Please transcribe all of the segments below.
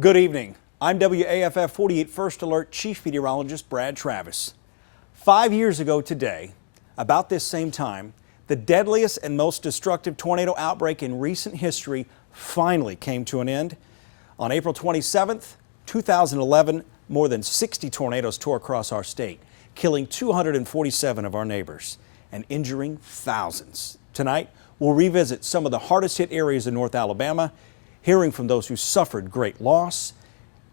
Good evening. I'm WAFF 48 First Alert Chief Meteorologist Brad Travis. 5 years ago today, about this same time, the deadliest and most destructive tornado outbreak in recent history finally came to an end. On April 27th, 2011, more than 60 tornadoes tore across our state, killing 247 of our neighbors and injuring thousands. Tonight, we'll revisit some of the hardest hit areas in North Alabama, hearing from those who suffered great loss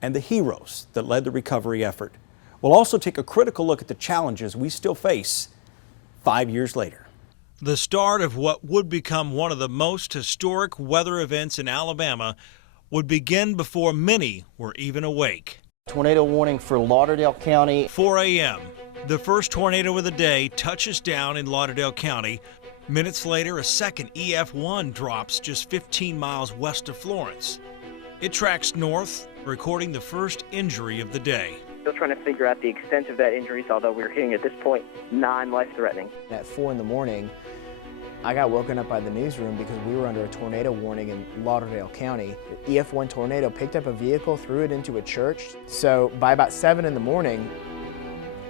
and the heroes that led the recovery effort. We'll also take a critical look at the challenges we still face 5 years later. The start of what would become one of the most historic weather events in Alabama would begin before many were even awake. Tornado warning for Lauderdale County. 4 a.m. The first tornado of the day touches down in Lauderdale County. Minutes later, a second EF1 drops just 15 miles west of Florence. It tracks north, recording the first injury of the day. Still trying to figure out the extent of that injuries, although we're hitting at this point non-life-threatening. At 4 in the morning, I got woken up by the newsroom because we were under a tornado warning in Lauderdale County. The EF1 tornado picked up a vehicle, threw it into a church. So by about 7 in the morning,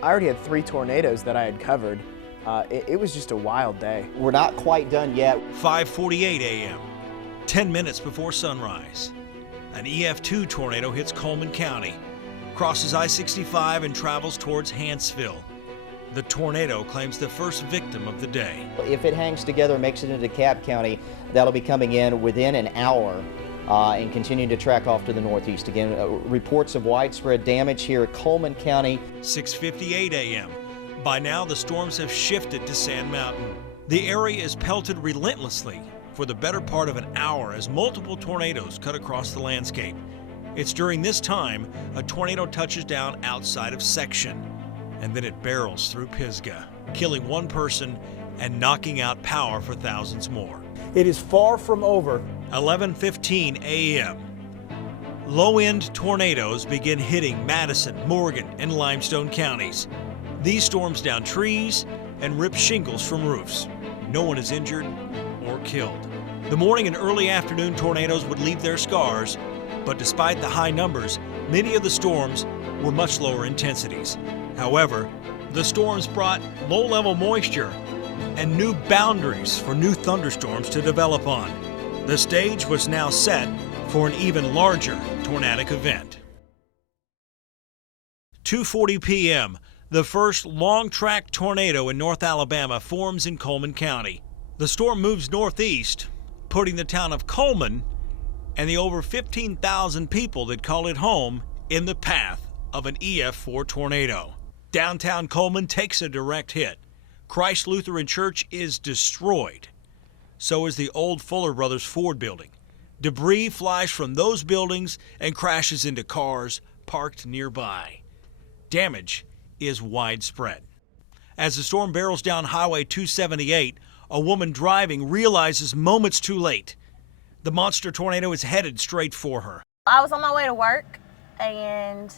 I already had 3 tornadoes that I had covered. It was just a wild day. We're not quite done yet. 5:48 a.m., 10 minutes before sunrise. An EF2 tornado hits Coleman County, crosses I-65 and travels towards Hanceville. The tornado claims the first victim of the day. If it hangs together and makes it into DeKalb County, that'll be coming in within an hour and continuing to track off to the northeast. Again, reports of widespread damage here at Coleman County. 6:58 a.m. By now, the storms have shifted to Sand Mountain. The area is pelted relentlessly for the better part of an hour as multiple tornadoes cut across the landscape. It's during this time a tornado touches down outside of Section, and then it barrels through Pisgah, killing one person and knocking out power for thousands more. It is far from over. 11:15 a.m. Low-end tornadoes begin hitting Madison, Morgan, and Limestone counties. These storms down trees and rip shingles from roofs. No one is injured or killed. The morning and early afternoon tornadoes would leave their scars, but despite the high numbers, many of the storms were much lower intensities. However, the storms brought low-level moisture and new boundaries for new thunderstorms to develop on. The stage was now set for an even larger tornadic event. 2:40 p.m. The first long-track tornado in North Alabama forms in Coleman County. The storm moves northeast, putting the town of Coleman and the over 15,000 people that call it home in the path of an EF4 tornado. Downtown Coleman takes a direct hit. Christ Lutheran Church is destroyed. So is the old Fuller Brothers Ford building. Debris flies from those buildings and crashes into cars parked nearby. Damage is widespread. As the storm barrels down Highway 278, a woman driving realizes moments too late the monster tornado is headed straight for her. I was on my way to work and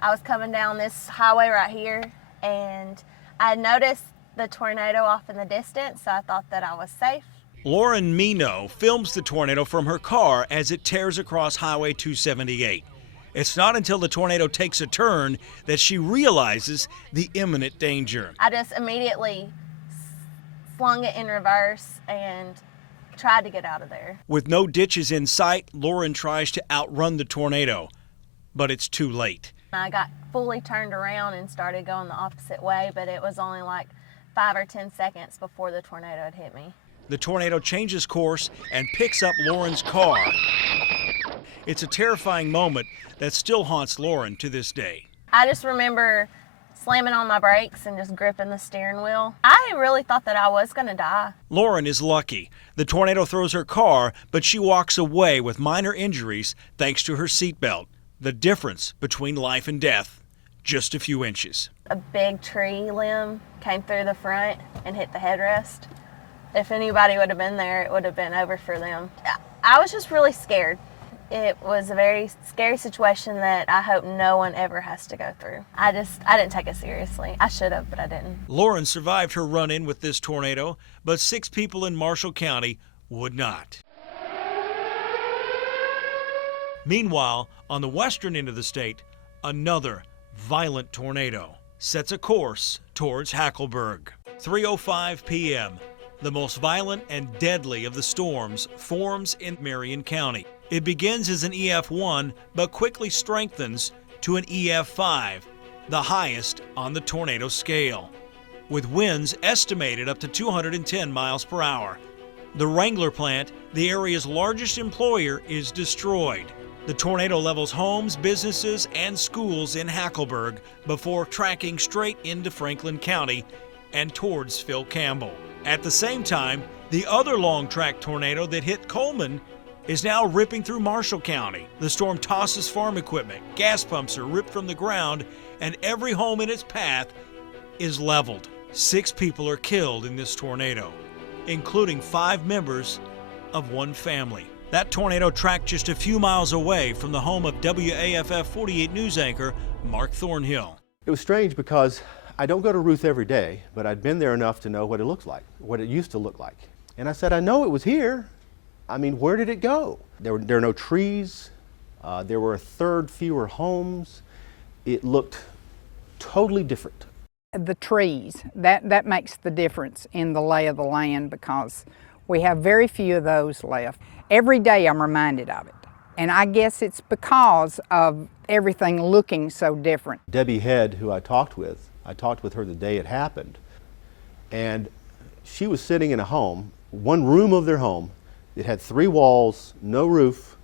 I was coming down this highway right here and I had noticed the tornado off in the distance, so I thought that I was safe. Lauren Mino films the tornado from her car as it tears across Highway 278. It's not until the tornado takes a turn that she realizes the imminent danger. I just immediately flung it in reverse and tried to get out of there. With no ditches in sight, Lauren tries to outrun the tornado, but it's too late. I got fully turned around and started going the opposite way, but it was only like 5 or 10 seconds before the tornado had hit me. The tornado changes course and picks up Lauren's car. It's a terrifying moment that still haunts Lauren to this day. I just remember slamming on my brakes and just gripping the steering wheel. I really thought that I was going to die. Lauren is lucky. The tornado throws her car, but she walks away with minor injuries thanks to her seatbelt. The difference between life and death, just a few inches. A big tree limb came through the front and hit the headrest. If anybody would have been there, it would have been over for them. I was just really scared. It was a very scary situation that I hope no one ever has to go through. I didn't take it seriously. I should have, but I didn't. Lauren survived her run-in with this tornado, but 6 people in Marshall County would not. Meanwhile, on the western end of the state, another violent tornado sets a course towards Hackleburg. 3:05 p.m. The most violent and deadly of the storms forms in Marion County. It begins as an EF1 but quickly strengthens to an EF5, the highest on the tornado scale, with winds estimated up to 210 miles per hour. The Wrangler plant, the area's largest employer, is destroyed. The tornado levels homes, businesses, and schools in Hackleburg before tracking straight into Franklin County and towards Phil Campbell. At the same time, the other long-track tornado that hit Coleman is now ripping through Marshall County. The storm tosses farm equipment, gas pumps are ripped from the ground, and every home in its path is leveled. 6 people are killed in this tornado, including 5 members of one family. That tornado tracked just a few miles away from the home of WAFF 48 news anchor Mark Thornhill. It was strange because I don't go to Ruth every day, but I'd been there enough to know what it looks like, what it used to look like. And I said, I know it was here. I mean, where did it go? There are no trees. There were a third fewer homes. It looked totally different. The trees, that makes the difference in the lay of the land because we have very few of those left. Every day I'm reminded of it. And I guess it's because of everything looking so different. Debbie Head, who I talked with her the day it happened. And she was sitting in a home, one room of their home. It had 3 walls, no roof,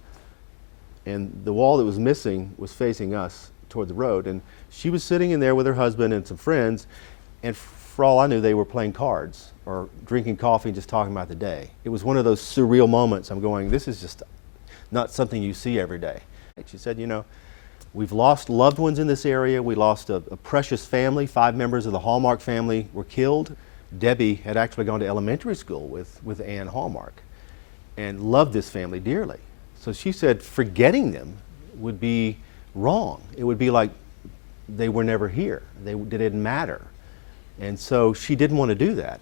and the wall that was missing was facing us toward the road. And she was sitting in there with her husband and some friends, and for all I knew, they were playing cards or drinking coffee and just talking about the day. It was one of those surreal moments. I'm going, this is just not something you see every day. She said, you know, we've lost loved ones in this area. We lost a precious family. 5 members of the Hallmark family were killed. Debbie had actually gone to elementary school with Ann Hallmark and loved this family dearly. So she said forgetting them would be wrong. It would be like they were never here. They didn't matter. And so she didn't want to do that.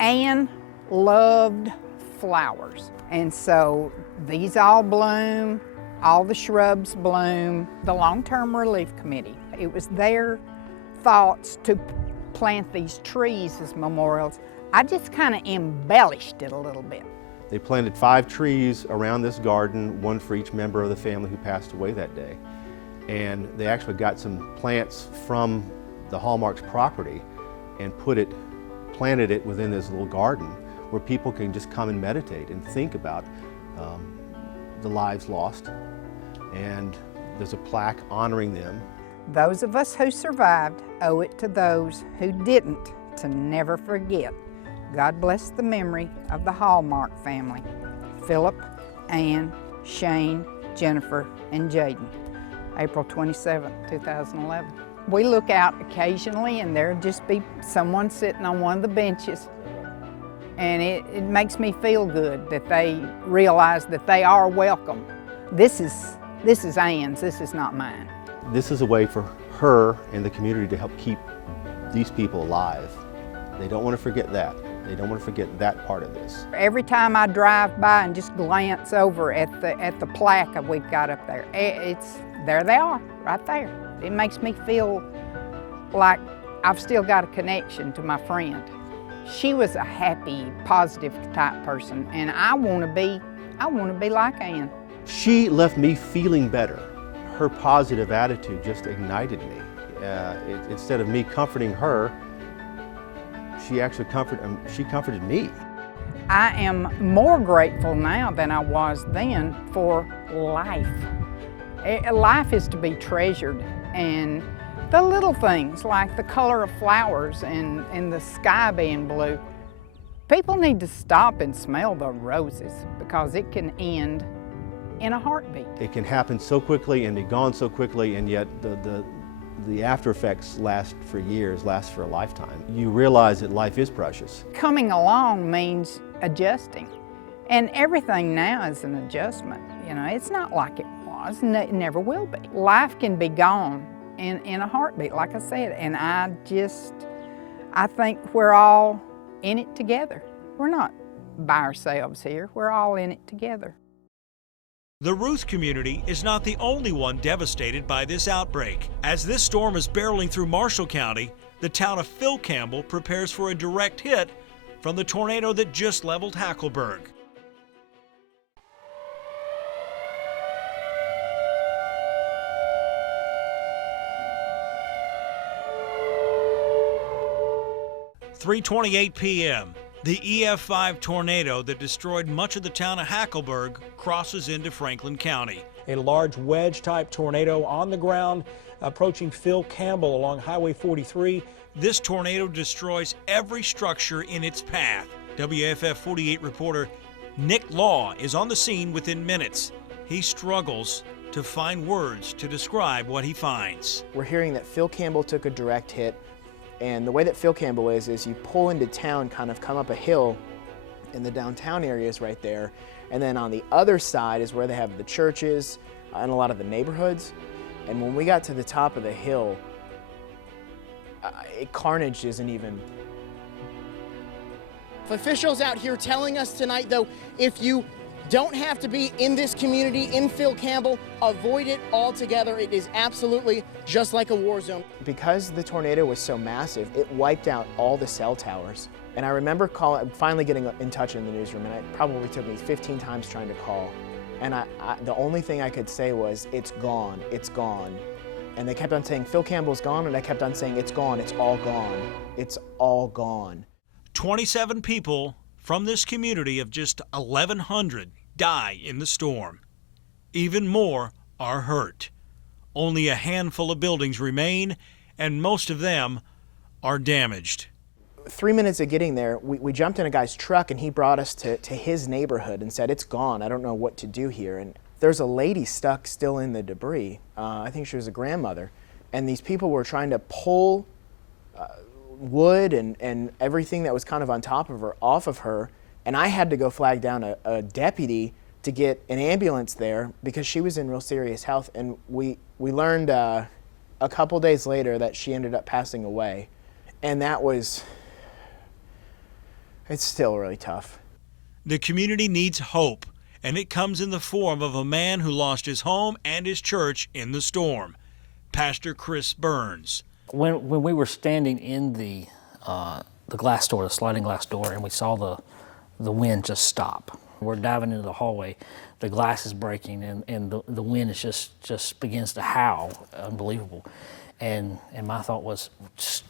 Ann loved flowers. And so these all bloom, all the shrubs bloom. The Long-Term Relief Committee, it was their thoughts to plant these trees as memorials. I just kind of embellished it a little bit. They planted 5 trees around this garden, 1 for each member of the family who passed away that day. And they actually got some plants from the Hallmark's property and planted it within this little garden where people can just come and meditate and think about the lives lost. And there's a plaque honoring them. Those of us who survived owe it to those who didn't to never forget. God bless the memory of the Hallmark family, Philip, Ann, Shane, Jennifer, and Jaden. April 27, 2011. We look out occasionally and there'll just be someone sitting on one of the benches, and it makes me feel good that they realize that they are welcome. This is Ann's, this is not mine. This is a way for her and the community to help keep these people alive. They don't want to forget that. They don't want to forget that part of this. Every time I drive by and just glance over at the plaque that we've got up there, there they are, right there. It makes me feel like I've still got a connection to my friend. She was a happy, positive type person, and I want to be like Ann. She left me feeling better. Her positive attitude just ignited me. Instead of me comforting her, she actually comforted me. I am more grateful now than I was then for life. Life is to be treasured, and the little things like the color of flowers and the sky being blue. People need to stop and smell the roses because it can end in a heartbeat. It can happen so quickly and be gone so quickly, and yet the after effects last for years, last for a lifetime. You realize that life is precious. Coming along means adjusting, and everything now is an adjustment. You know, it's not like it was, and it never will be. Life can be gone in a heartbeat, like I said, and I think we're all in it together. We're not by ourselves here, we're all in it together. The Ruth community is not the only one devastated by this outbreak. As this storm is barreling through Marshall County, the town of Phil Campbell prepares for a direct hit from the tornado that just leveled Hackleburg. At 3:28 p.m., the EF5 tornado that destroyed much of the town of Hackleburg crosses into Franklin County. A large wedge-type tornado on the ground approaching Phil Campbell along Highway 43. This tornado destroys every structure in its path. WAFF 48 reporter Nick Law is on the scene within minutes. He struggles to find words to describe what he finds. We're hearing that Phil Campbell took a direct hit. And the way that Phil Campbell is you pull into town, kind of come up a hill, and the downtown area is right there. And then on the other side is where they have the churches and a lot of the neighborhoods. And when we got to the top of the hill, carnage isn't even. Officials out here telling us tonight, though, if you don't have to be in this community, in Phil Campbell, avoid it altogether. It is absolutely just like a war zone. Because the tornado was so massive, it wiped out all the cell towers. And I remember finally getting in touch in the newsroom, and it probably took me 15 times trying to call. And the only thing I could say was, it's gone, it's gone. And they kept on saying, Phil Campbell's gone, and I kept on saying, it's gone, it's all gone, it's all gone. 27 people from this community of just 1,100 die in the storm. Even more are hurt. Only a handful of buildings remain, and most of them are damaged. 3 minutes of getting there, we jumped in a guy's truck, and he brought us to his neighborhood and said, it's gone, I don't know what to do here. And there's a lady stuck still in the debris. I think she was a grandmother. And these people were trying to pull wood and everything that was kind of on top of her off of her. And I had to go flag down a deputy to get an ambulance there because she was in real serious health. And we learned a couple days later that she ended up passing away. And it's still really tough. The community needs hope, and it comes in the form of a man who lost his home and his church in the storm, Pastor Chris Burns. When we were standing in the glass door, the sliding glass door, and we saw the wind just stop. We're diving into the hallway, the glass is breaking, and the wind is just begins to howl, unbelievable. And my thought was, just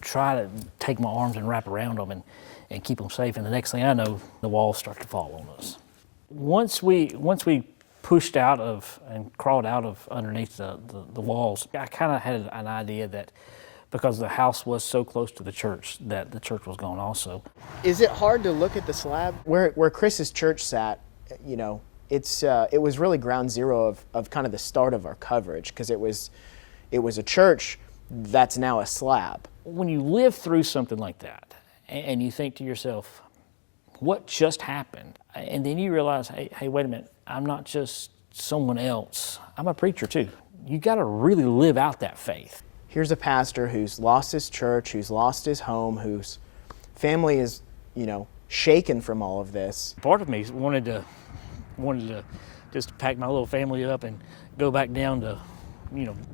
try to take my arms and wrap around them and keep them safe. And the next thing I know, the walls start to fall on us. Once we pushed out of and crawled out of underneath the walls, I kind of had an idea that because the house was so close to the church, that the church was gone also. Is it hard to look at the slab? Where Chris's church sat, you know, it was really ground zero of kind of the start of our coverage, because it was a church that's now a slab. When you live through something like that, and you think to yourself, what just happened? And then you realize, hey, wait a minute, I'm not just someone else. I'm a preacher too. You gotta really live out that faith. Here's a pastor who's lost his church, who's lost his home, whose family is, you know, shaken from all of this. Part of me wanted to just pack my little family up and go back down to,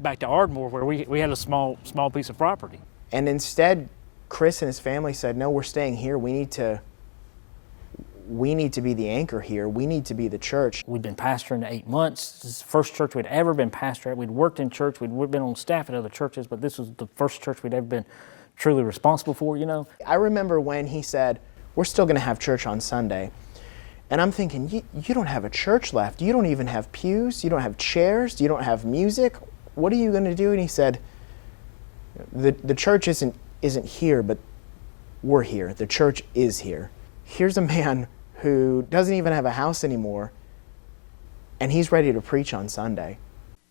back to Ardmore, where we had a small piece of property. And instead, Chris and his family said, no, we're staying here. We need to be the anchor here. We need to be the church. We'd been pastoring 8 months. This is the first church we'd ever been pastoring at. We'd worked in church. We'd been on staff at other churches, but this was the first church we'd ever been truly responsible for, I remember when he said, we're still going to have church on Sunday. And I'm thinking, you don't have a church left. You don't even have pews. You don't have chairs. You don't have music. What are you going to do? And he said, the church isn't here, but we're here. The church is here. Here's a man who doesn't even have a house anymore, and he's ready to preach on Sunday.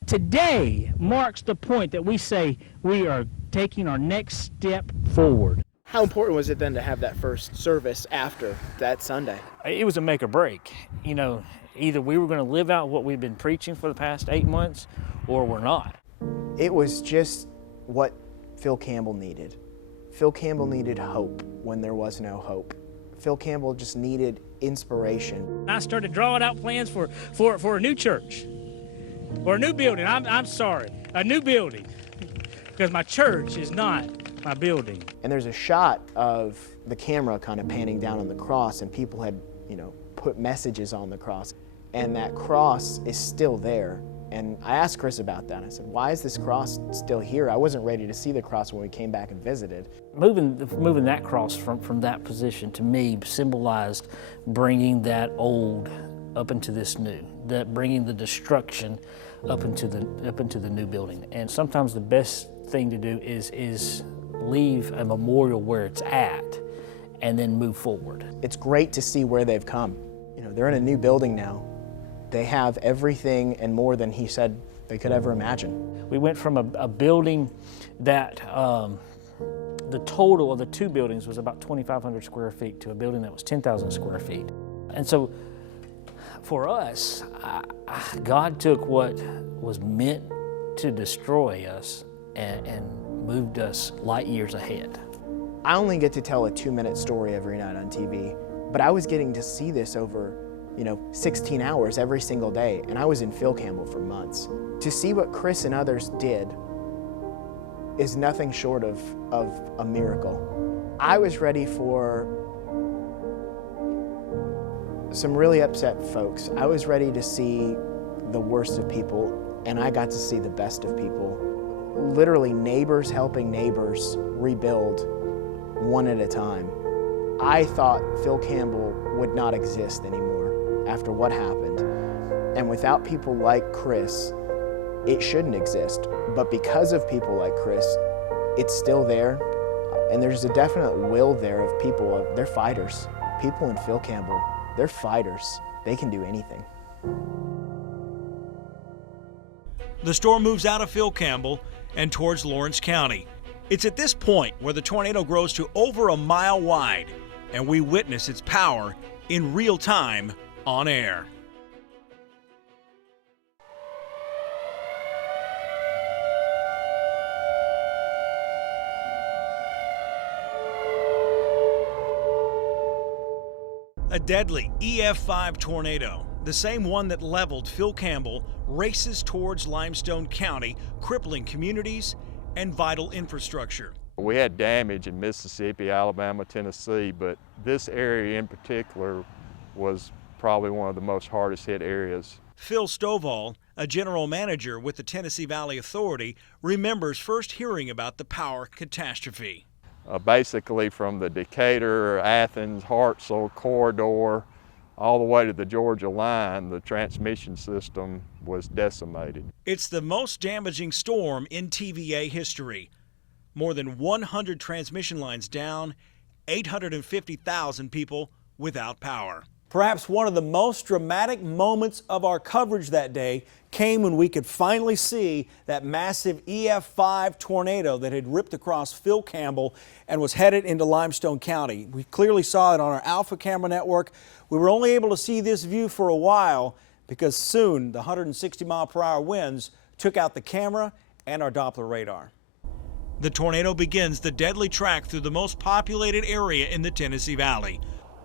Today marks the point that we say we are taking our next step forward. How important was it then to have that first service after that Sunday? It was a make or break. Either we were going to live out what we've been preaching for the past 8 months, or we're not. It was just what Phil Campbell needed. Phil Campbell needed hope when there was no hope. Phil Campbell just needed inspiration. I started drawing out plans for a new church, or a new building. I'm sorry, a new building, because my church is not my building. And there's a shot of the camera kind of panning down on the cross, and people had, put messages on the cross, and that cross is still there. And I asked Chris about that. I said, why is this cross still here? I wasn't ready to see the cross when we came back and visited. Moving that cross from that position, to me, symbolized bringing that old up into this new, that bringing the destruction up into the new building. And sometimes the best thing to do is leave a memorial where it's at and then move forward. It's great to see where they've come. They're in a new building now. They have everything and more than he said they could ever imagine. We went from a building that the total of the two buildings was about 2,500 square feet to a building that was 10,000 square feet. And so for us, God took what was meant to destroy us and moved us light years ahead. I only get to tell a 2-minute story every night on TV, but I was getting to see this over 16 hours every single day, and I was in Phil Campbell for months. To see what Chris and others did is nothing short of a miracle. I was ready for some really upset folks. I was ready to see the worst of people, and I got to see the best of people. Literally neighbors helping neighbors rebuild one at a time. I thought Phil Campbell would not exist anymore after what happened. And without people like Chris, it shouldn't exist. But because of people like Chris, it's still there. And there's a definite will there of people, they're fighters. People in Phil Campbell, they're fighters. They can do anything. The storm moves out of Phil Campbell and towards Lawrence County. It's at this point where the tornado grows to over a mile wide, and we witness its power in real time on air. A deadly EF5 tornado, the same one that leveled Phil Campbell, races towards Limestone County, crippling communities and vital infrastructure. We had damage in Mississippi, Alabama, Tennessee, but this area in particular was probably one of the most hardest hit areas. Phil Stovall, a general manager with the Tennessee Valley Authority, remembers first hearing about the power catastrophe. Basically from the Decatur, Athens, Hartselle corridor, all the way to the Georgia line, the transmission system was decimated. It's the most damaging storm in TVA history. More than 100 transmission lines down, 850,000 people without power. Perhaps one of the most dramatic moments of our coverage that day came when we could finally see that massive EF5 tornado that had ripped across Phil Campbell and was headed into Limestone County. We clearly saw it on our Alpha camera network. We were only able to see this view for a while because soon the 160-mile-per-hour winds took out the camera and our Doppler radar. The tornado begins the deadly track through the most populated area in the Tennessee Valley.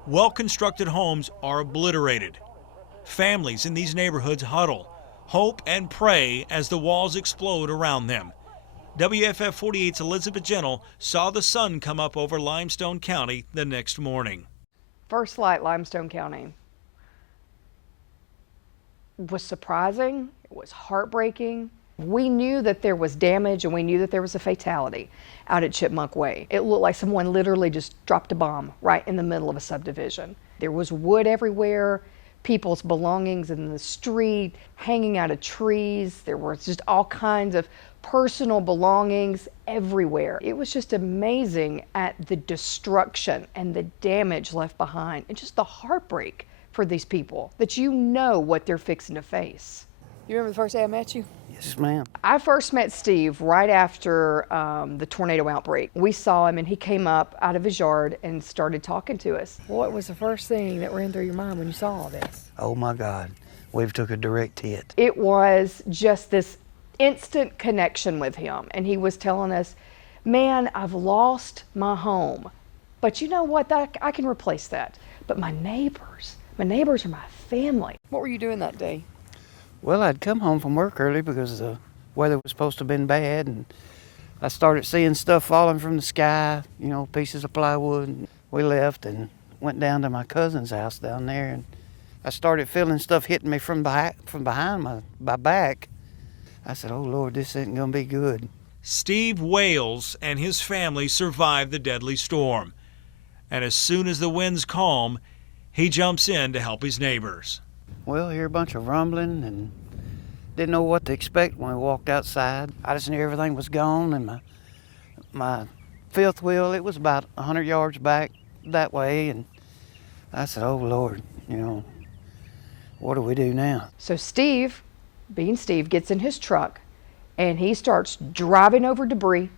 Well-constructed homes are obliterated. Families in these neighborhoods huddle, hope and pray as the walls explode around them. WFF 48's Elizabeth Gentle saw the sun come up over Limestone County the next morning. First light, Limestone County. It was surprising. It was heartbreaking. We knew that there was damage and we knew that there was a fatality out at Chipmunk Way. It looked like someone literally just dropped a bomb right in the middle of a subdivision. There was wood everywhere, people's belongings in the street, hanging out of trees. There was just all kinds of personal belongings everywhere. It was just amazing at the destruction and the damage left behind and just the heartbreak for these people that you know what they're fixing to face. You remember the first day I met you? Yes, ma'am. I first met Steve right after the tornado outbreak. We saw him and he came up out of his yard and started talking to us. What was the first thing that ran through your mind when you saw all this? Oh my God, we've took a direct hit. It was just this instant connection with him, and he was telling us, man, I've lost my home, But you know what? I can replace that. But my neighbors are my family. What were you doing that day? Well, I'd come home from work early because the weather was supposed to have been bad, and I started seeing stuff falling from the sky, you know, pieces of plywood. And we left and went down to my cousin's house down there, and I started feeling stuff hitting me from behind my back. I said, oh Lord, this ain't gonna be good. Steve Wales and his family survived the deadly storm. And as soon as the winds calm, he jumps in to help his neighbors. Well, hear a bunch of rumbling and didn't know what to expect when we walked outside. I just knew everything was gone, and my fifth wheel, it was about 100 yards back that way, and I said, oh Lord, you know, what do we do now? So Steve, being Steve, gets in his truck and he starts driving over debris,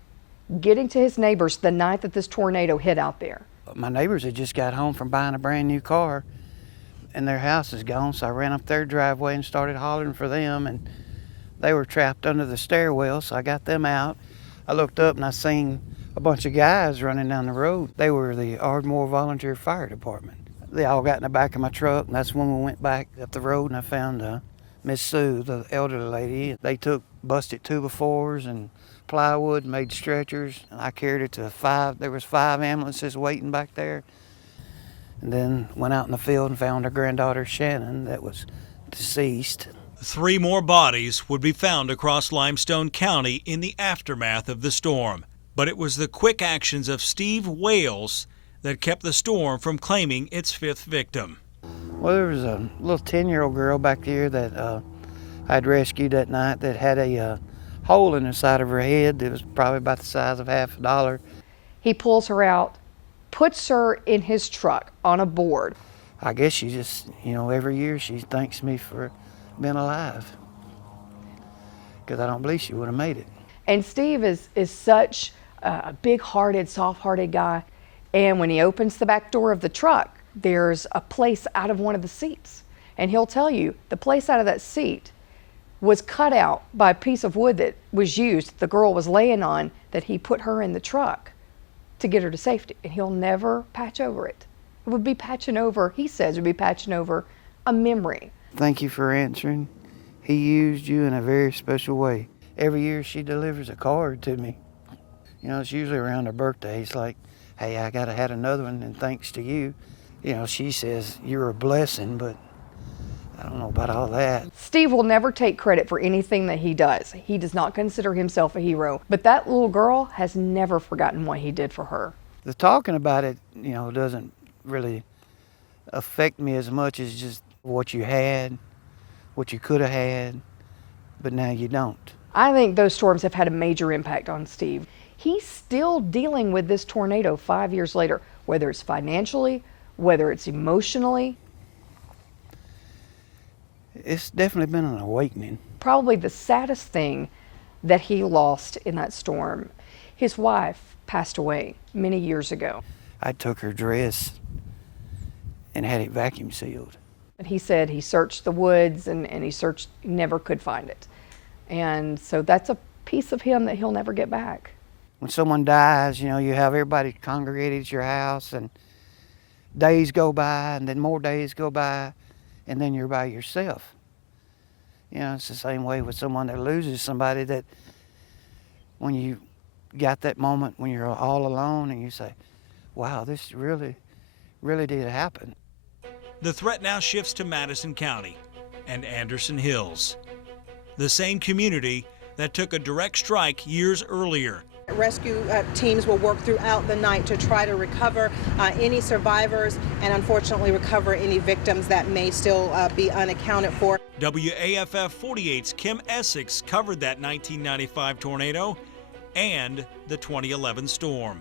getting to his neighbors the night that this tornado hit out there. My neighbors had just got home from buying a brand new car, and their house is gone, so I ran up their driveway and started hollering for them, and they were trapped under the stairwell, so I got them out. I looked up and I seen a bunch of guys running down the road. They were the Ardmore Volunteer Fire Department. They all got in the back of my truck, and that's when we went back up the road and I found Miss Sue, the elderly lady. They took busted 2x4s and plywood and made stretchers. I carried it to 5. There was 5 ambulances waiting back there. And then went out in the field and found her granddaughter Shannon that was deceased. 3 more bodies would be found across Limestone County in the aftermath of the storm. But it was the quick actions of Steve Wales that kept the storm from claiming its 5th victim. Well, there was a little 10-year-old girl back here that I'd rescued that night that had a hole in the side of her head that was probably about the size of $50. He pulls her out, puts her in his truck on a board. I guess she just, you know, every year she thanks me for being alive, because I don't believe she would have made it. And Steve is such a big-hearted, soft-hearted guy. And when he opens the back door of the truck, there's a place out of one of the seats. And he'll tell you the place out of that seat was cut out by a piece of wood that was used, the girl was laying on, that he put her in the truck to get her to safety. And he'll never patch over it. It would be patching over, he says, it would be patching over a memory. Thank you for answering. He used you in a very special way. Every year she delivers a card to me. You know, it's usually around her birthday. It's like, hey, I gotta have another one, and thanks to you. You know, she says, you're a blessing, but I don't know about all that. Steve will never take credit for anything that he does. He does not consider himself a hero. But that little girl has never forgotten what he did for her. The talking about it, you know, doesn't really affect me as much as just what you had, what you could have had, but now you don't. I think those storms have had a major impact on Steve. He's still dealing with this tornado 5 years later, whether it's financially, whether it's emotionally. It's definitely been an awakening. Probably the saddest thing that he lost in that storm. His wife passed away many years ago. I took her dress and had it vacuum sealed. And he said he searched the woods and he never could find it. And so that's a piece of him that he'll never get back. When someone dies, you know, you have everybody congregated at your house, and days go by, and then more days go by, and then you're by yourself. You know, it's the same way with someone that loses somebody, that when you got that moment when you're all alone and you say, wow, this really, really did happen. The threat now shifts to Madison County and Anderson Hills, the same community that took a direct strike years earlier. Rescue teams will work throughout the night to try to recover any survivors and unfortunately recover any victims that may still be unaccounted for. WAFF 48's Kim Essex covered that 1995 tornado and the 2011 storm.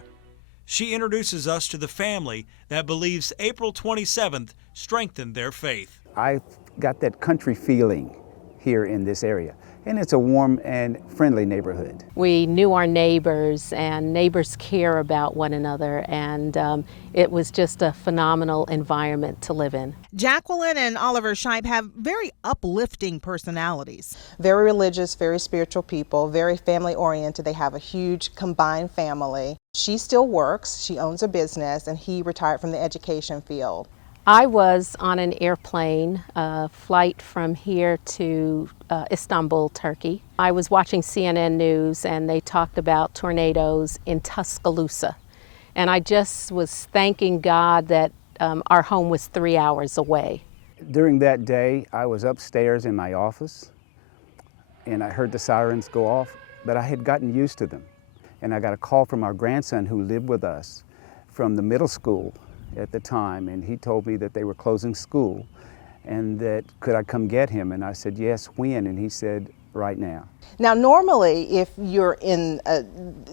She introduces us to the family that believes April 27th strengthened their faith. I got that country feeling here in this area. and it's a warm and friendly neighborhood. We knew our neighbors, and neighbors care about one another, and it was just a phenomenal environment to live in. Jacqueline and Oliver Shipe have very uplifting personalities. Very religious, very spiritual people, very family oriented. They have a huge combined family. She still works, she owns a business, and he retired from the education field. I was on an airplane, flight from here to Istanbul, Turkey. I was watching CNN News, and they talked about tornadoes in Tuscaloosa. And I just was thanking God that our home was 3 hours away. During that day, I was upstairs in my office, and I heard the sirens go off, but I had gotten used to them. And I got a call from our grandson who lived with us from the middle school at the time, and he told me that they were closing school and that could I come get him, and I said yes, when? And he said right now. Now normally if you're in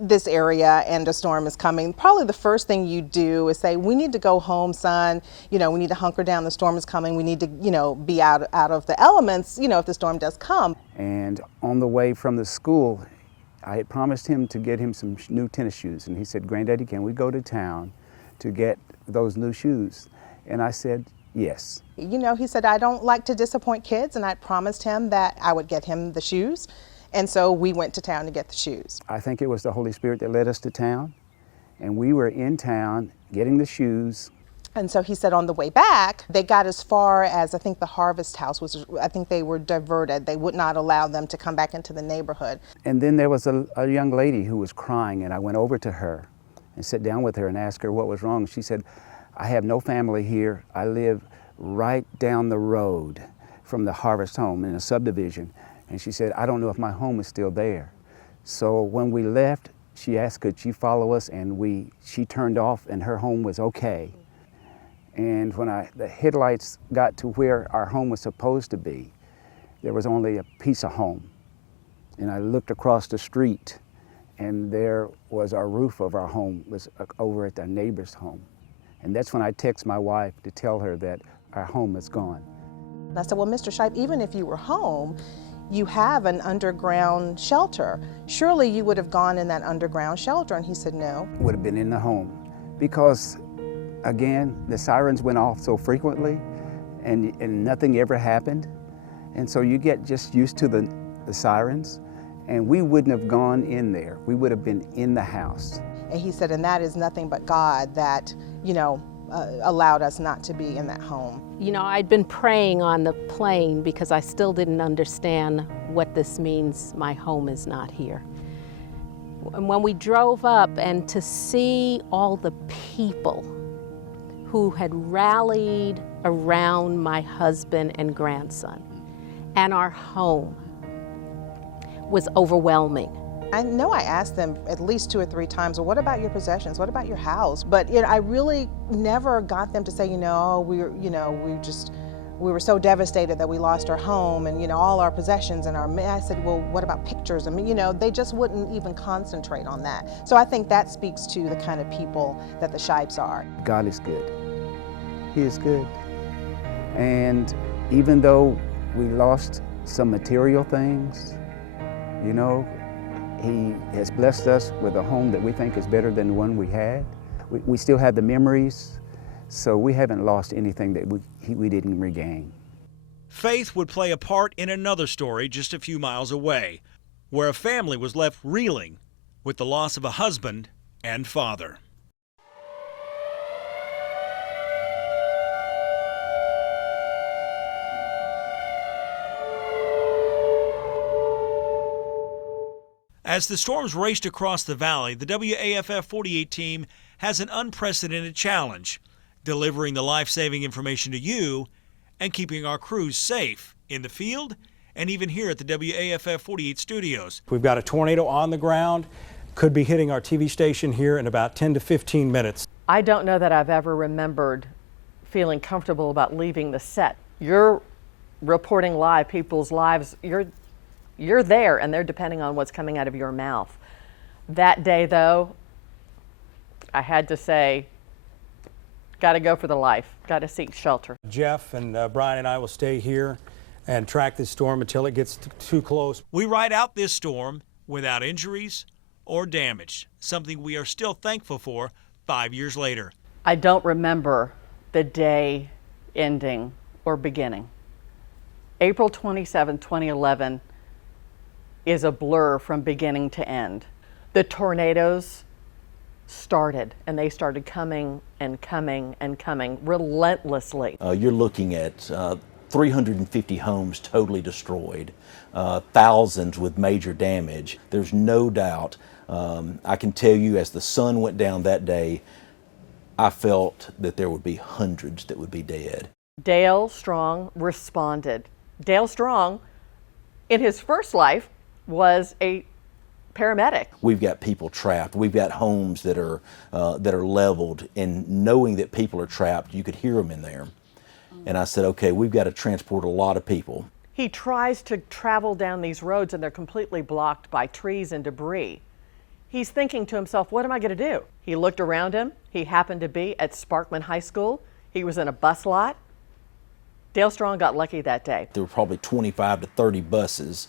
this area and a storm is coming, probably the first thing you do is say, we need to go home, son, we need to hunker down, the storm is coming, we need to be out of the elements, if the storm does come. And on the way from the school, I had promised him to get him some new tennis shoes, and he said, Granddaddy, can we go to town to get those new shoes? And I said, yes. He said, I don't like to disappoint kids, and I promised him that I would get him the shoes. And so we went to town to get the shoes. I think it was the Holy Spirit that led us to town, and we were in town getting the shoes. And so he said on the way back, they got as far as, I think the Harvest House was, I think they were diverted. They would not allow them to come back into the neighborhood. And then there was a young lady who was crying, and I went over to her and sat down with her and asked her what was wrong. She said, I have no family here. I live right down the road from the Harvest home in a subdivision. And she said, I don't know if my home is still there. So when we left, she asked could she follow us, and she turned off and her home was okay. And when the headlights got to where our home was supposed to be, there was only a piece of home. And I looked across the street, and there was our roof of our home was over at the neighbor's home. And that's when I text my wife to tell her that our home is gone. And I said, well, Mr. Shipe, even if you were home, you have an underground shelter. Surely you would have gone in that underground shelter. And he said, no. Would have been in the home because, again, the sirens went off so frequently and nothing ever happened. And so you get just used to the sirens, and we wouldn't have gone in there. We would have been in the house. And he said, and that is nothing but God that, allowed us not to be in that home. I'd been praying on the plane because I still didn't understand what this means, my home is not here. And when we drove up and to see all the people who had rallied around my husband and grandson and our home was overwhelming. I know I asked them at least 2 or 3 times, well, what about your possessions? What about your house? But I really never got them to say, we were so devastated that we lost our home and, all our possessions and I said, well, what about pictures? I mean, they just wouldn't even concentrate on that. So I think that speaks to the kind of people that the Shipes are. God is good. He is good. And even though we lost some material things, He has blessed us with a home that we think is better than the one we had. We still have the memories, so we haven't lost anything that we didn't regain. Faith would play a part in another story just a few miles away, where a family was left reeling with the loss of a husband and father. As the storms raced across the valley, the WAFF 48 team has an unprecedented challenge, delivering the life-saving information to you and keeping our crews safe in the field and even here at the WAFF 48 studios. We've got a tornado on the ground, could be hitting our TV station here in about 10 to 15 minutes. I don't know that I've ever remembered feeling comfortable about leaving the set. You're reporting live people's lives. You're there and they're depending on what's coming out of your mouth. That day though, I had to say, got to go for the life, got to seek shelter. Jeff and Brian and I will stay here and track this storm until it gets too close. We ride out this storm without injuries or damage, something we are still thankful for 5 years later. I don't remember the day ending or beginning. April 27, 2011 is a blur from beginning to end. The tornadoes started, and they started coming and coming and coming relentlessly. You're looking at 350 homes totally destroyed, thousands with major damage. There's no doubt. I can tell you, as the sun went down that day, I felt that there would be hundreds that would be dead. Dale Strong responded. Dale Strong, in his first life, was a paramedic. We've got people trapped. We've got homes that are leveled, and knowing that people are trapped, you could hear them in there. And I said, okay, we've got to transport a lot of people. He tries to travel down these roads, and they're completely blocked by trees and debris. He's thinking to himself, what am I going to do? He looked around him. He happened to be at Sparkman High School. He was in a bus lot. Dale Strong got lucky that day. There were probably 25 to 30 buses,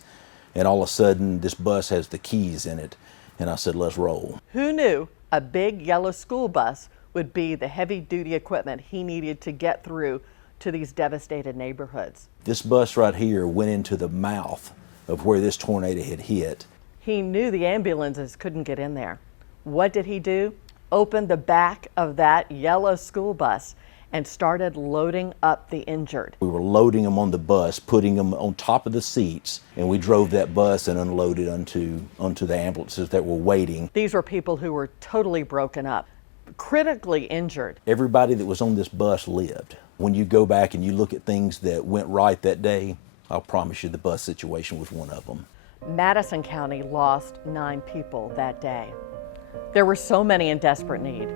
and all of a sudden this bus has the keys in it, and I said, let's roll. Who knew a big yellow school bus would be the heavy-duty equipment he needed to get through to these devastated neighborhoods? This bus right here went into the mouth of where this tornado had hit. He knew the ambulances couldn't get in there. What did he do? Opened the back of that yellow school bus and started loading up the injured. We were loading them on the bus, putting them on top of the seats, and we drove that bus and unloaded onto the ambulances that were waiting. These were people who were totally broken up, critically injured. Everybody that was on this bus lived. When you go back and you look at things that went right that day, I'll promise you the bus situation was one of them. Madison County lost 9 people that day. There were so many in desperate need,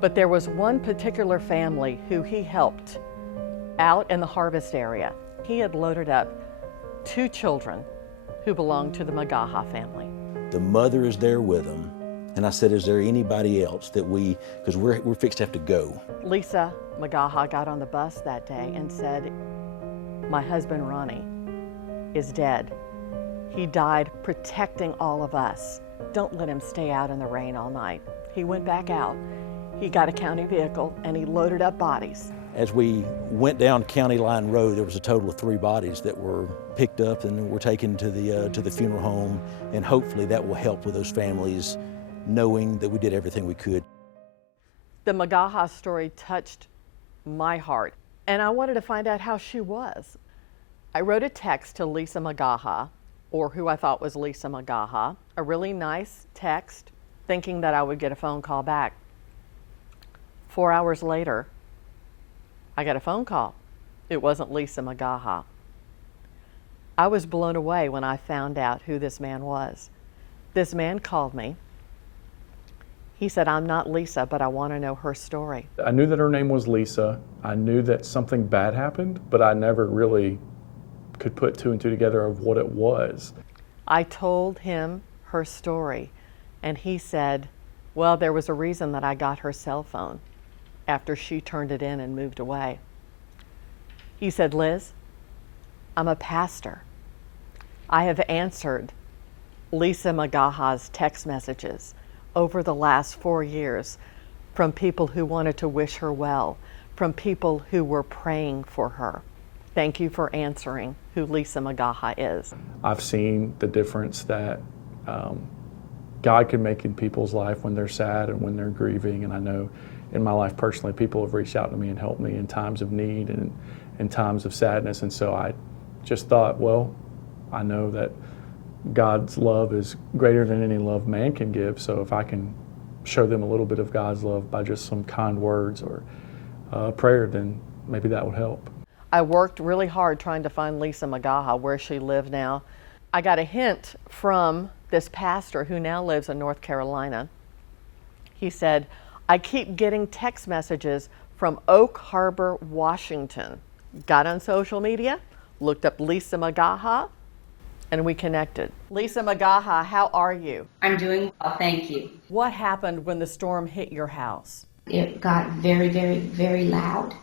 but there was one particular family who he helped out in the harvest area. He had loaded up 2 children who belonged to the Magaha family. The mother is there with them, and I said, is there anybody else that because we're fixed to have to go. Lisa Magaha got on the bus that day and said, my husband Ronnie is dead. He died protecting all of us. Don't let him stay out in the rain all night. He went back out. He got a county vehicle and he loaded up bodies. As we went down County Line Road, there was a total of 3 bodies that were picked up and were taken to the funeral home, and hopefully that will help with those families knowing that we did everything we could. The Magaha story touched my heart, and I wanted to find out how she was. I wrote a text to Lisa Magaha, or who I thought was Lisa Magaha, a really nice text, thinking that I would get a phone call back. 4 hours later, I got a phone call. It wasn't Lisa Magaha. I was blown away when I found out who this man was. This man called me. He said, I'm not Lisa, but I want to know her story. I knew that her name was Lisa. I knew that something bad happened, but I never really could put 2 and 2 together of what it was. I told him her story, and he said, well, there was a reason that I got her cell phone after she turned it in and moved away. He said, Liz, I'm a pastor. I have answered Lisa Magaha's text messages over the last 4 years from people who wanted to wish her well, from people who were praying for her. Thank you for answering who Lisa Magaha is. I've seen the difference that God can make in people's life when they're sad and when they're grieving, and I know in my life personally, people have reached out to me and helped me in times of need and in times of sadness, and so I just thought, well, I know that God's love is greater than any love man can give, so if I can show them a little bit of God's love by just some kind words or prayer, then maybe that would help. I worked really hard trying to find Lisa Magaha, where she lived now. I got a hint from this pastor who now lives in North Carolina. He said, I keep getting text messages from Oak Harbor, Washington. Got on social media, looked up Lisa Magaha, and we connected. Lisa Magaha, how are you? I'm doing well, thank you. What happened when the storm hit your house? It got very, very, very loud,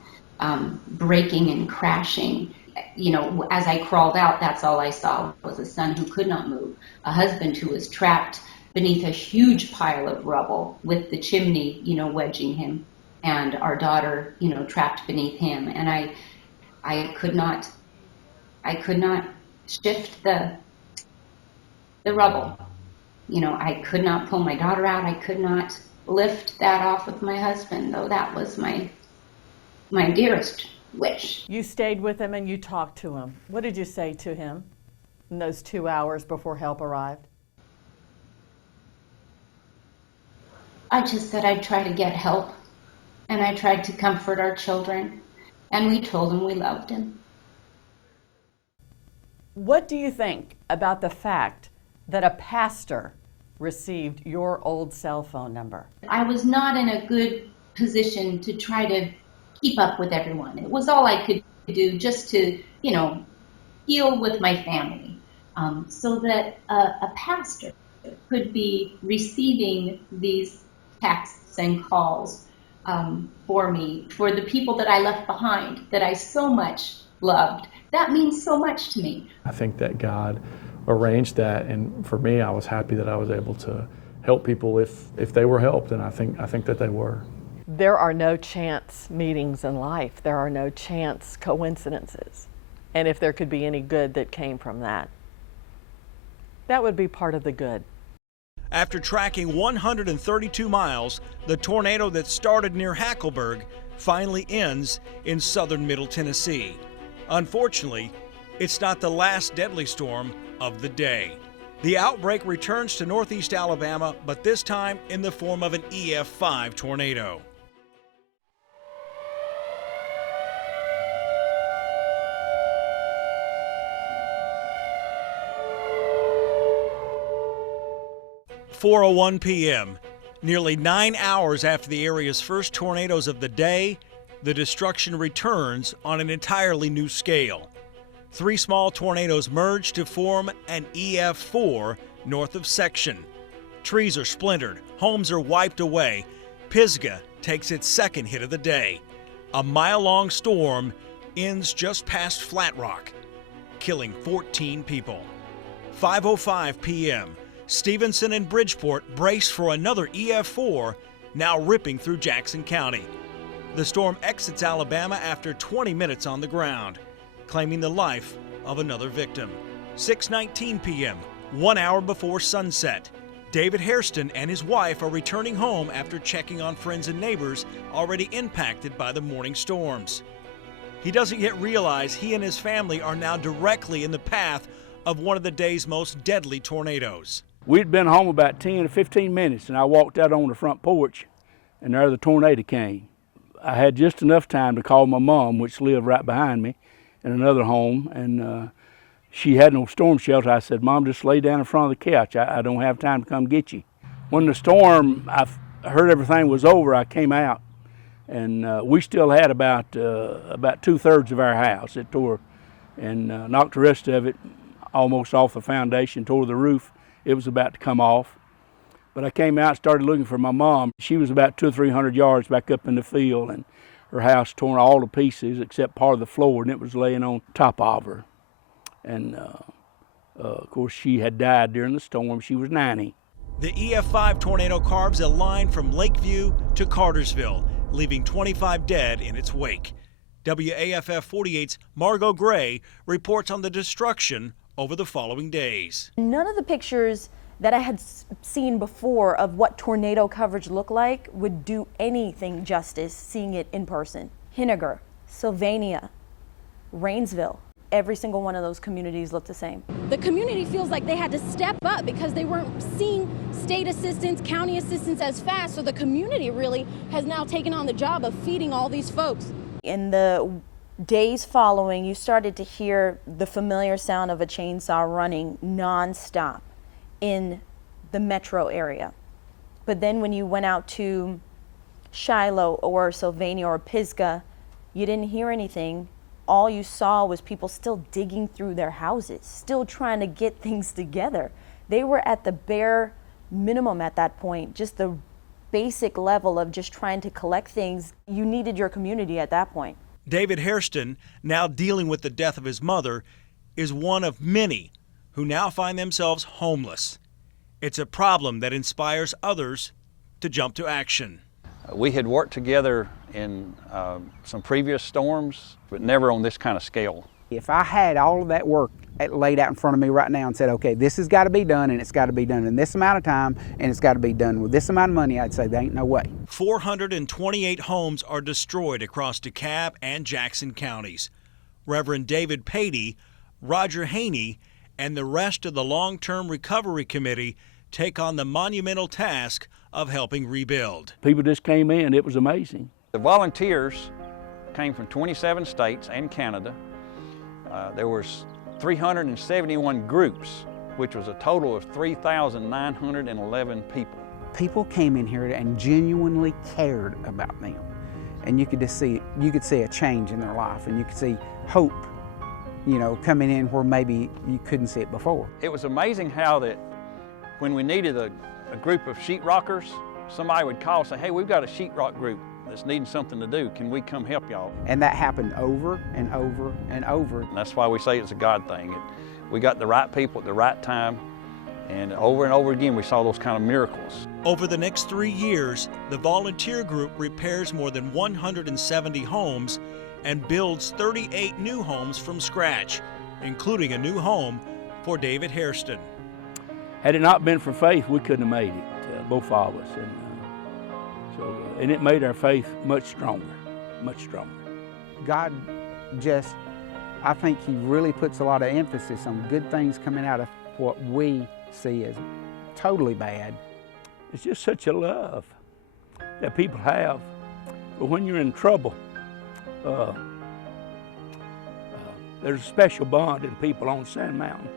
breaking and crashing. you know, as I crawled out, that's all I saw was a son who could not move, a husband who was trapped beneath a huge pile of rubble with the chimney, you know, wedging him, and our daughter, you know, trapped beneath him. And I could not shift the rubble. You know, I could not pull my daughter out. I could not lift that off with my husband, though that was my dearest wish. You stayed with him and you talked to him. What did you say to him in those 2 hours before help arrived? I just said I'd try to get help, and I tried to comfort our children, and we told him we loved him. What do you think about the fact that a pastor received your old cell phone number? I was not in a good position to try to keep up with everyone. It was all I could do just to, you know, deal with my family, so that a pastor could be receiving these texts and calls for me, for the people that I left behind, that I so much loved. That means so much to me. I think that God arranged that, and for me, I was happy that I was able to help people if they were helped, and I think that they were. There are no chance meetings in life. There are no chance coincidences. And if there could be any good that came from that, that would be part of the good. After tracking 132 miles, the tornado that started near Hackleburg finally ends in southern Middle Tennessee. Unfortunately, it's not the last deadly storm of the day. The outbreak returns to northeast Alabama, but this time in the form of an EF5 tornado. "4:01 p.m. Nearly 9 hours after the area's first tornadoes of the day, the destruction returns on an entirely new scale. 3 small tornadoes merge to form an EF4 north of Section. Trees are splintered, homes are wiped away. Pisgah takes its second hit of the day. A mile-long storm ends just past Flat Rock, killing 14 people. 5:05 p.m. Stevenson and Bridgeport brace for another EF4, now ripping through Jackson County. The storm exits Alabama after 20 minutes on the ground, claiming the life of another victim. 6:19 p.m., 1 hour before sunset. David Hairston and his wife are returning home after checking on friends and neighbors already impacted by the morning storms. He doesn't yet realize he and his family are now directly in the path of one of the day's most deadly tornadoes. We'd been home about 10 to 15 minutes, and I walked out on the front porch, and there the tornado came. I had just enough time to call my mom, which lived right behind me, in another home, and she had no storm shelter. I said, "Mom, just lay down in front of the couch. I don't have time to come get you." When the storm, I heard everything was over, I came out, and we still had about 2/3 of our house. It tore and knocked the rest of it almost off the foundation, tore the roof. It was about to come off. But I came out and started looking for my mom. She was about 200 or 300 yards back up in the field, and her house torn all to pieces except part of the floor, and it was laying on top of her. And of course, she had died during the storm. She was 90. The EF5 tornado carves a line from Lakeview to Cartersville, leaving 25 dead in its wake. WAFF 48's Margot Gray reports on the destruction over the following days. None of the pictures that I had seen before of what tornado coverage looked like would do anything justice seeing it in person. Henniger, Sylvania, Rainsville, every single one of those communities looked the same. The community feels like they had to step up because they weren't seeing state assistance, county assistance as fast, so the community really has now taken on the job of feeding all these folks. In the days following, you started to hear the familiar sound of a chainsaw running nonstop in the metro area. But then when you went out to Shiloh or Sylvania or Pisgah, you didn't hear anything. All you saw was people still digging through their houses, still trying to get things together. They were at the bare minimum at that point, just the basic level of just trying to collect things. You needed your community at that point. David Hairston, now dealing with the death of his mother, is one of many who now find themselves homeless. It's a problem that inspires others to jump to action. We had worked together in some previous storms, but never on this kind of scale. If I had all of that work laid out in front of me right now and said, okay, this has got to be done, and it's got to be done in this amount of time, and it's got to be done with this amount of money, I'd say there ain't no way. 428 homes are destroyed across DeKalb and Jackson counties. Reverend David Patey, Roger Haney, and the rest of the Long-Term Recovery Committee take on the monumental task of helping rebuild. People just came in. It was amazing. The volunteers came from 27 states and Canada. There was 371 groups, which was a total of 3,911 people. People came in here and genuinely cared about them, and you could just see a change in their life, and you could see hope, you know, coming in where maybe you couldn't see it before. It was amazing how that when we needed a group of sheetrockers, somebody would call and say, hey, we've got a sheetrock group that's needing something to do. Can we come help y'all? And that happened over and over and over. And that's why we say it's a God thing. We got the right people at the right time, and over again we saw those kind of miracles. Over the next 3 years, the volunteer group repairs more than 170 homes and builds 38 new homes from scratch, including a new home for David Hairston. Had it not been for faith, we couldn't have made it, both of us. And it made our faith much stronger, much stronger. God just, I think he really puts a lot of emphasis on good things coming out of what we see as totally bad. It's just such a love that people have. But when you're in trouble, there's a special bond in people on Sand Mountain.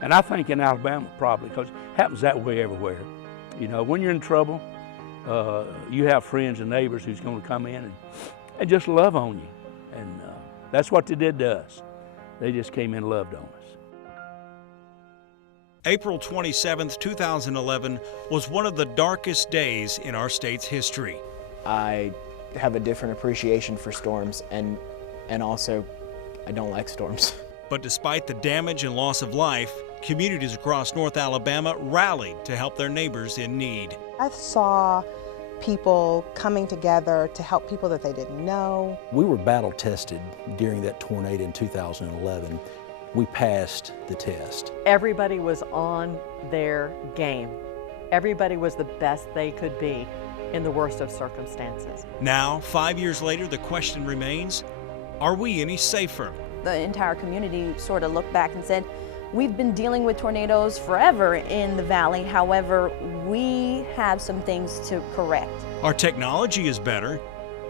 And I think in Alabama probably, because it happens that way everywhere. You know, when you're in trouble, you have friends and neighbors who's going to come in and just love on you. And that's what they did to us. They just came in and loved on us. April 27, 2011 was one of the darkest days in our state's history. I have a different appreciation for storms, and also I don't like storms. But despite the damage and loss of life, communities across North Alabama rallied to help their neighbors in need. I saw people coming together to help people that they didn't know. We were battle tested during that tornado in 2011. We passed the test. Everybody was on their game. Everybody was the best they could be in the worst of circumstances. Now, 5 years later, the question remains, are we any safer? The entire community sort of looked back and said, we've been dealing with tornadoes forever in the valley. However, we have some things to correct. Our technology is better.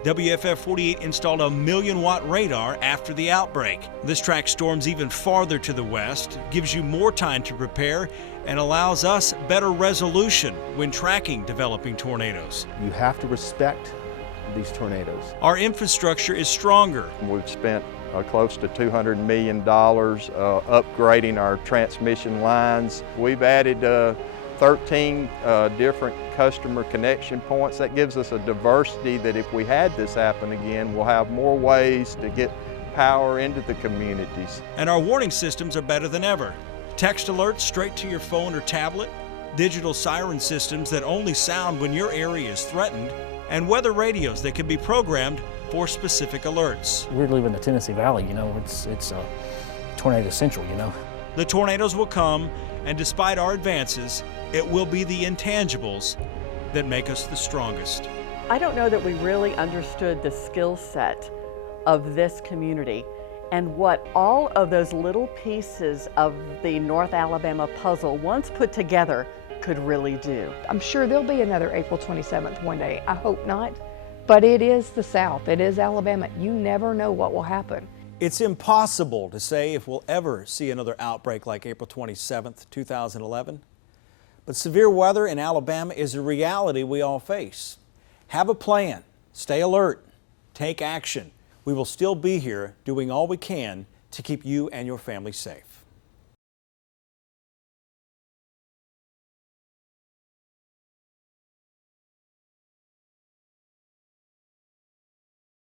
WFF 48 installed a 1 million watt radar after the outbreak. This tracks storms even farther to the west, gives you more time to prepare, and allows us better resolution when tracking developing tornadoes. You have to respect these tornadoes. Our infrastructure is stronger. We've spent close to $200 million upgrading our transmission lines. We've added 13 different customer connection points. That gives us a diversity that if we had this happen again, we'll have more ways to get power into the communities. And our warning systems are better than ever. Text alerts straight to your phone or tablet, digital siren systems that only sound when your area is threatened, and weather radios that can be programmed for specific alerts. We live in the Tennessee Valley, you know, it's tornado central, you know. The tornadoes will come, and despite our advances, it will be the intangibles that make us the strongest. I don't know that we really understood the skill set of this community and what all of those little pieces of the North Alabama puzzle, once put together, could really do. I'm sure there'll be another April 27th one day. I hope not. But it is the South. It is Alabama. You never know what will happen. It's impossible to say if we'll ever see another outbreak like April 27th, 2011. But severe weather in Alabama is a reality we all face. Have a plan. Stay alert. Take action. We will still be here doing all we can to keep you and your family safe.